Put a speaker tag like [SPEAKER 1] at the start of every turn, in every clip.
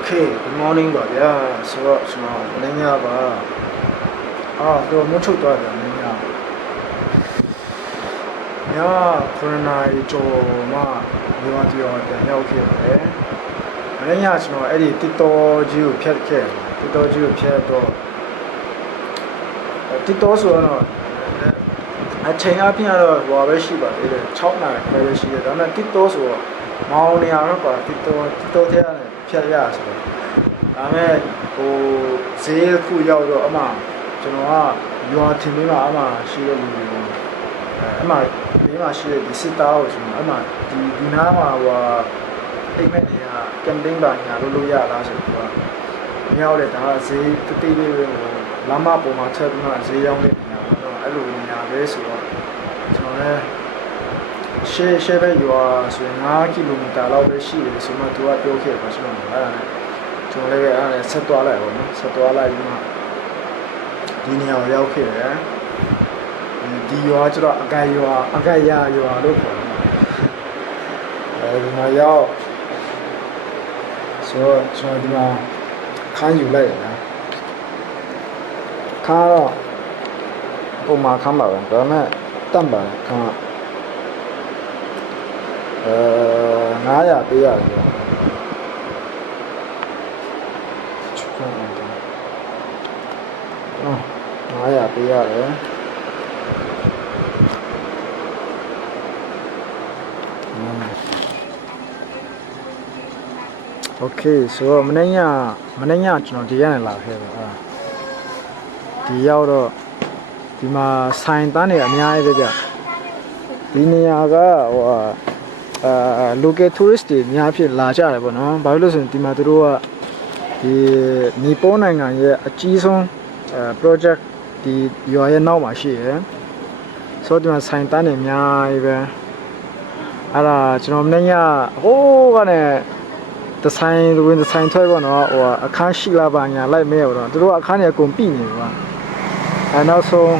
[SPEAKER 1] Okay good morning ပါဗျာဆိုတော့ကျွန်တော်မင်းညပါအာတော့မထုတ်သွားတယ်မင်းညညကိုရိုနာကျော်မှဒီမှာတရားပြန်ရောက်ခဲ့တယ်မင်းညကျွန်တော်အဲ့ဒီတစ်တော်ကြီးကိုဖြတ်ခဲ့တစ်တော်ကြီးကိုဖြတ်တော့တစ်တော်ဆိုတော့အချိန်အပြင်တော့ဟိုပဲရှိပါသေးတယ်6နာရီပဲရှိတယ်ဒါပေမဲ့တစ်တော်ဆိုတော့ မောင်းနေရတော့ပါတစ်တော်တစ်တော်ထဲကနေဖြတ်ရဆိုတော့ဒါမဲ့ဟိုဈေးတစ်ခုရောက်တော့အမှကျွန်တော်ကရွာထင်ပြီးမှအမှရှိတဲ့လူတွေကိုအဲအမှဒီမှာရှိတဲ့ဒီစစ်သားကိုကျွန်တော်အမှဒီဒီနားမှာဟိုအိမ်မက်တွေကကမ်ပိန်းပါညာလို့လို့ရလားဆိုတော့မြောက်တဲ့ဒါကဈေးတတိလေးပဲဟိုလမ်းမပေါ်မှာထပ်ပြီးမှဈေးရောက်တဲ့နေရာပေါ့နော်အဲ့လိုနေရာပဲဆိုတော့ကျွန်တော်လည်း ရှေ့ရှေ့ပဲရွာဆိုရင်5ကီလိုမီတာလောက်ပဲရှိတယ်ဆိုမှသူကပြောခဲ့ပါကျွန်တော်အဲ့ဒါနဲ့ကျွန်တော်လည်းအဲ့ဒါနဲ့ဆက်သွားလိုက်ပါတော့ဆက်သွားလိုက်ပြီးမှဒီနေရာကိုရောက်ခဲ့တယ်ဒီရွာကျတော့အကက်ရွာအကက်ရရွာလို့ခေါ်တယ်အဲဒီမှာရောက်ဆိုတော့ကျွန်တော်ဒီမှာခန်းယူလိုက်ရနော်ခါတော့ပုံမှန်ခန်းပါပဲဒါပေမဲ့တတ်ပါခန်း အဲ900ပေးရတယ်ပြော ချွတ်တယ်အော်900ပေးရတယ်โอเคဆိုတော့မနေ့ညမနေ့ညကျွန်တော်ဒီရနေလာခဲ့ပါအာဒီရောက်တော့ဒီမှာဆိုင်တန်းနေအများကြီးပဲဗျဒီနေရာကဟို အာ local tourist တွေအများဖြစ်လာကြတယ်ပေါ့နော်ဘာလို့လဲဆိုရင်ဒီမှာသူတို့ကဒီနီပေါနိုင်ငံရဲ့အကြီးဆုံးအဲ project ဒီရွာရဲ့နောက်မှာရှိရယ်ဆိုတော့ဒီမှာဆိုင်တန်းနေအများကြီးပဲအဲ့ဒါကျွန်တော်မနေ့ညဟိုးကနေဒီဇိုင်းဝင်ဒီဇိုင်းထွက်ပေါ့နော်ဟိုအခန်းရှိလာပါညာလိုက်မဲရတော့သူတို့ကအခန်းတွေအကုန်ပြိနေပါအဲနောက်ဆုံး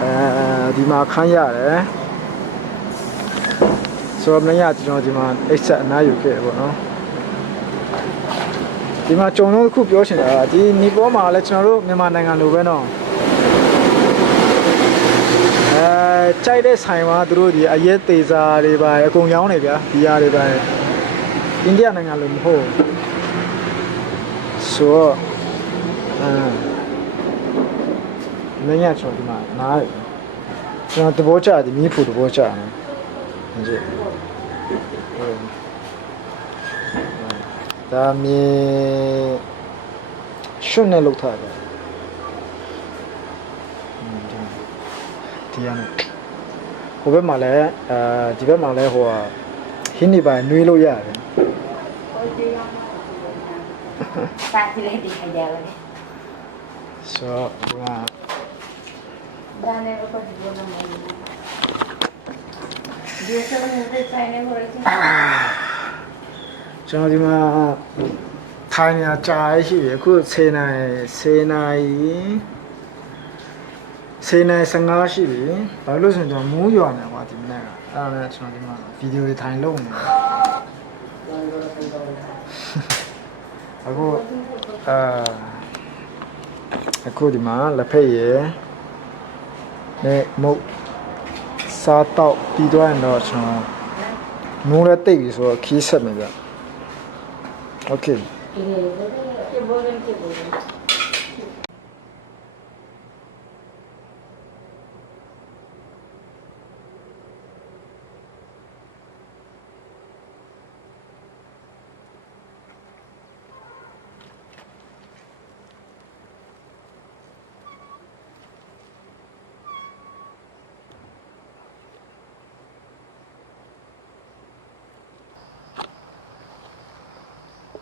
[SPEAKER 1] အဲဒီမှာအခန်းရတယ် ဆိုတော့မနေ့ညကျွန်တော်ဒီမှာအိတ်ဆက်အနားယူခဲ့တယ်ပေါ့နော်ဒီမှာကြုံတော့တစ်ခုပြောချင်တာကဒီနီပေါမှာလည်းကျွန်တော်တို့မြန်မာနိုင်ငံလိုပဲနော်အဲကြိုက်တဲ့ဆိုင်မှာသူတို့ဒီအရက်သေးစာတွေပါအကုန်ရောင်းနေဗျာဒီယာတွေပါအိန္ဒိယနိုင်ငံလိုမဟုတ်ဆိုတော့အဲမင်းရချောဒီမှာနားတယ်ကျွန်တော်တဘောချဒီမြေဖို့တဘောချနော်ဟုတ်ကဲ့ ဟုတ်ဒါမြေရှုပ်နဲ့လောက်ထားတယ်ဒီရနေဟိုဘက်မှာလည်းအဲဒီဘက်မှာလည်းဟိုဟာဟင်းနေပါနွေးလို့ရတယ်
[SPEAKER 2] Sa sila di kaya lang.
[SPEAKER 1] ဆိုတော့ဟိုက
[SPEAKER 2] Dane ko pa siguro na mo. Di sa mga design mo rin.
[SPEAKER 1] ကျွန်တော်ဒီမှာထိုင်နေတာကြာရရှိပြီအခု10နာရီ10နာရီ10နာရီ15ရှိပြီဘာလို့လဲဆိုရင်ကျွန်တော်မူးရွာနေပါဒီမနေ့ကအဲ့ဒါနဲ့ကျွန်တော်ဒီမှာဗီဒီယိုတွေထိုင်လုပ်နေတာအခုအာအခုဒီမှာလက်ဖက်ရယ်နဲ့မုတ် စားတော့ပြီးသွားရင်တော့ကျွန်တော်မိုးလည်းတိတ်ပြီဆိုတော့ခီးဆက်မယ်ဗျโอเค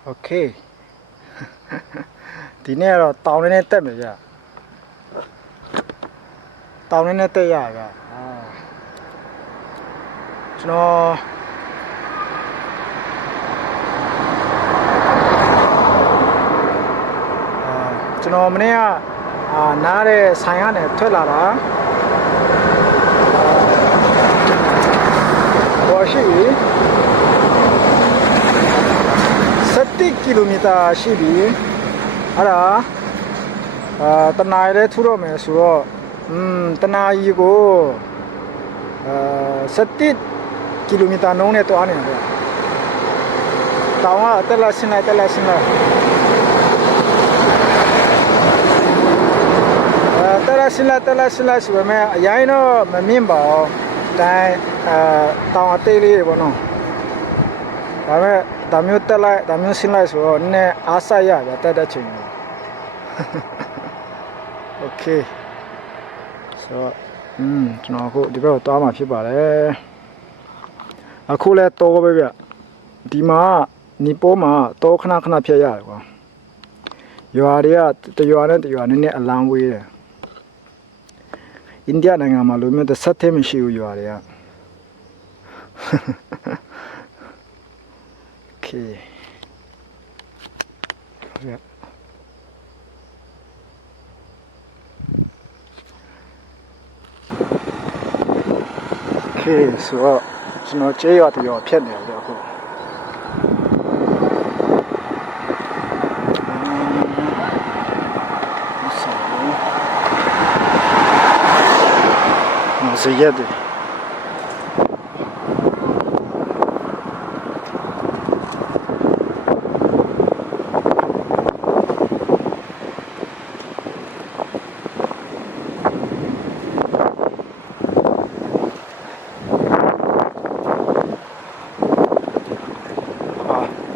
[SPEAKER 1] โอเค ဒီနေ့ကတော့တောင်းနေနဲ့တက်မယ်ဗျတောင်းနေနဲ့တက်ရဗျအာကျွန်တော်အာကျွန်တော်မနေ့ကအာနားတဲ့ဆိုင်ကနေထွက်လာတာဟောရှိပြီ ဆက်17ကီလိုမီတာရှိပြီအဲ့ဒါအာတနားရဲထူတော့မယ်ဆိုတော့อืมတနားကြီးကိုအာ17ကီလိုမီတာနှုန်းနဲ့တွားနေတယ်တောင်ကတက်လာဆင်းလိုက်တက်လာဆင်းလိုက်အဲတက်လာဆင်းလိုက်တက်လာဆင်းလိုက်ဆိုပေမဲ့အရင်တော့မမြင်ပါဘူးတိုင်းအာတောင်အသေးလေးတွေပေါ့နော်ဒါပေမဲ့ ဒါမျိုးတက်လိုက်ဒါမျိုးဆင်းလိုက်ဆိုတော့နည်းအားဆက်ရပြတက်တဲ့ချိန်မှာ Okay ဆိုတော့อืมကျွန်တော်အခုဒီဘက်ကိုသွားမှာဖြစ်ပါတယ်အခုလဲတော့ပဲဗျဒီမှာနီပိုးမှာတော့ခဏခဏဖြတ်ရတယ်ကွာရွာတွေကတရွာနဲ့တရွာနည်းနည်းအလံဝေးတယ်အိန္ဒိယနိုင်ငံမှာလိုမျိုးတစ်ဆက်သေးမရှိဘူးရွာတွေက Okay. Yeah. Okay ဆိုတော့ကျွန်တော်ကျေးရွာတရွာဖြတ်နေတယ်အခုမစရက်တယ်啊。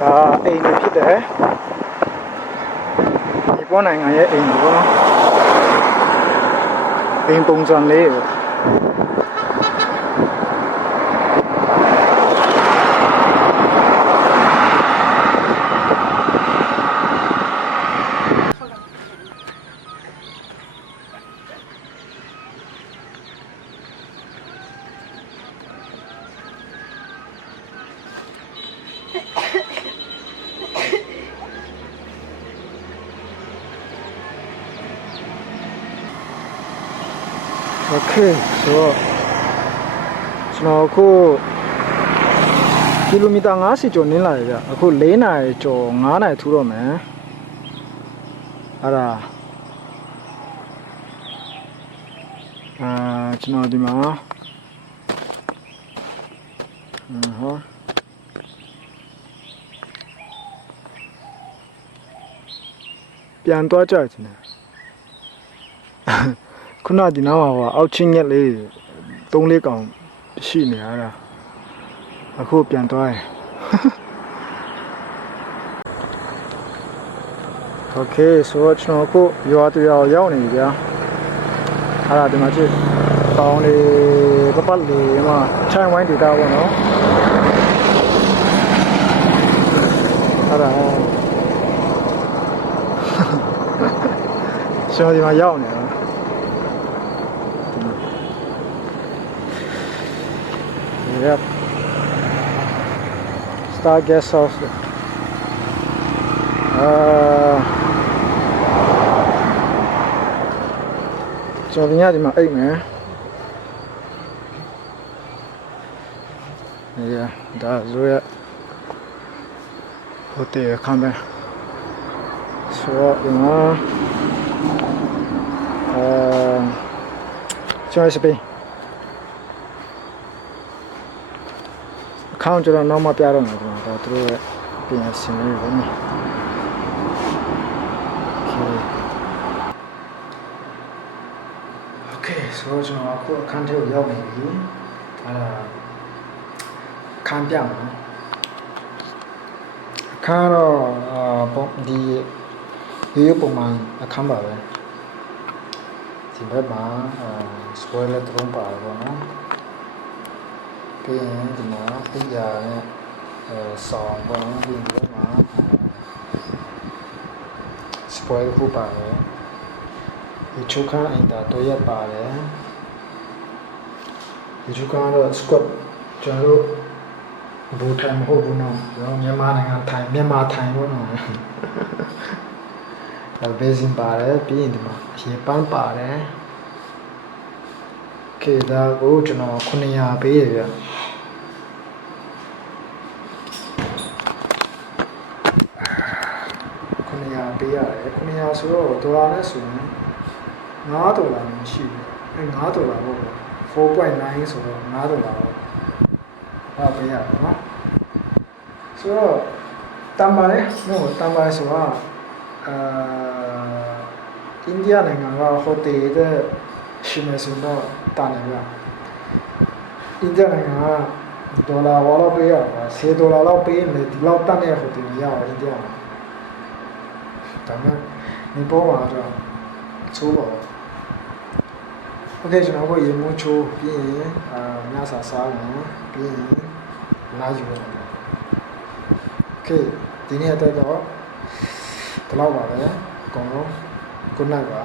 [SPEAKER 1] ဒါအိမ် တွေဖြစ်တယ်ဒီပေါ်နိုင်ငံရဲ့အိမ်တွေပေါ့နော်အိမ်ပုံစံလေးပဲ โอเคဆိုတော့ကျွန်တော်အခုကီလိုမီတာ90ကျော်နင်းလာရကြအခု4နာရီကျော်9နာရီထူတော့မယ်အဲ့ဒါအာကျွန်တော်ဒီမှာအင်းဟောပြန်သွားကြချင်တယ် ခုနဒီနားမှာဟိုအောက်ချင်းရက်လေးသုံးလေးကောင်ရှိနေရတာအခုပြန်သွားရင် โอเคဆိုတော့ကျွန်တော်အခုရွာတူရွာကိုရောက်နေပြီဗျာအဲ့ဒါဒီမှာကြည့်ပေါင်းလေးပပတ်လေးမှာချိုင်ဝိုင်းဒေတာပေါ့နော်အဲ့ဒါ ကျွန်တော်ဒီမှာရောက်နေတော့ Yep. Star Guest House. Uh, ကျွန်တော်ညဒီမှာအိတ်မယ်။နေရဒါဇိုရဟိုတယ် ခံပဲ။ဆိုတော့ဒီမှာအဲကျွန်တော်စပင်းခေါင်းကျွန်တော်နောက်မှပြတော့မယ်ဒီမှာဒါသူတို့ရဲ့ပြင်ဆင်လေးပဲနော် โอเคဆိုတော့ကျွန်တော်အခုအခန်းထဲကိုရောက်နေပြီအဲဒါခန်းပြမယ်အခန်းတော့အာပုံဒီရိုးရိုးပုံမှန်အခန်းပါပဲဒီဘက်မှာအာစပွဲလက်တုံးပါတယ်ပေါ့နော် ပြီးရင်ဒီမှာအိယာနဲ့အဲဆောင်းပေါ့နော်ပြီးရင်ဒီဘက်မှာစပွဲခုပါတယ်ဒီချုပ်ခန်းအိမ်သာတော့ရက်ပါတယ်ဒီချုပ်ခန်းတော့ squat ကျွန်တော်တို့ဘူထိုင်မဟုတ်ဘူးနော်ကျွန်တော်မြန်မာနိုင်ငံထိုင်မြန်မာထိုင်ပေါ့နော်ဒါဘေးစင်ပါတယ်ပြီးရင်ဒီမှာရေပန်းပါတယ်ခေဒါကိုကျွန်တော်900ပေးရဗျ 100ဆိုတော့ဒေါ်လာနဲ့ဆိုရင်9ဒေါ်လာမျိုးရှိတယ်အဲ9ဒေါ်လာပေါ့4.9ဆိုတော့9ဒေါ်လာပေါ့ဟောပေးရပါတော့ဆိုတော့တမ်ပါလေဟိုတမ်ပါလေဆိုတော့အာအိန္ဒိယနိုင်ငံကဟိုတယ်တဲ့ရှိမယ်ဆိုတော့တာနေရအိန္ဒိယနိုင်ငံကဒေါ်လာဝါလောက်ပေးရပါ10ဒေါ်လာလောက်ပေးရင်ဒီလောက်တတ်တဲ့ဟိုတယ်ရအောင်အိန္ဒိယမှာ ဒါမှဒီပေါ်မှာတော့ချိုးပါဘူးโอเคကျွန်တော်ကရေမိုးချိုးပြီးရင်အာညစာစားမယ်ပြီးရင်လာယူရမယ် โอเคဒီနေ့အတွက်တော့ဒီလောက်ပါပဲအကုန်လုံး good night ပါ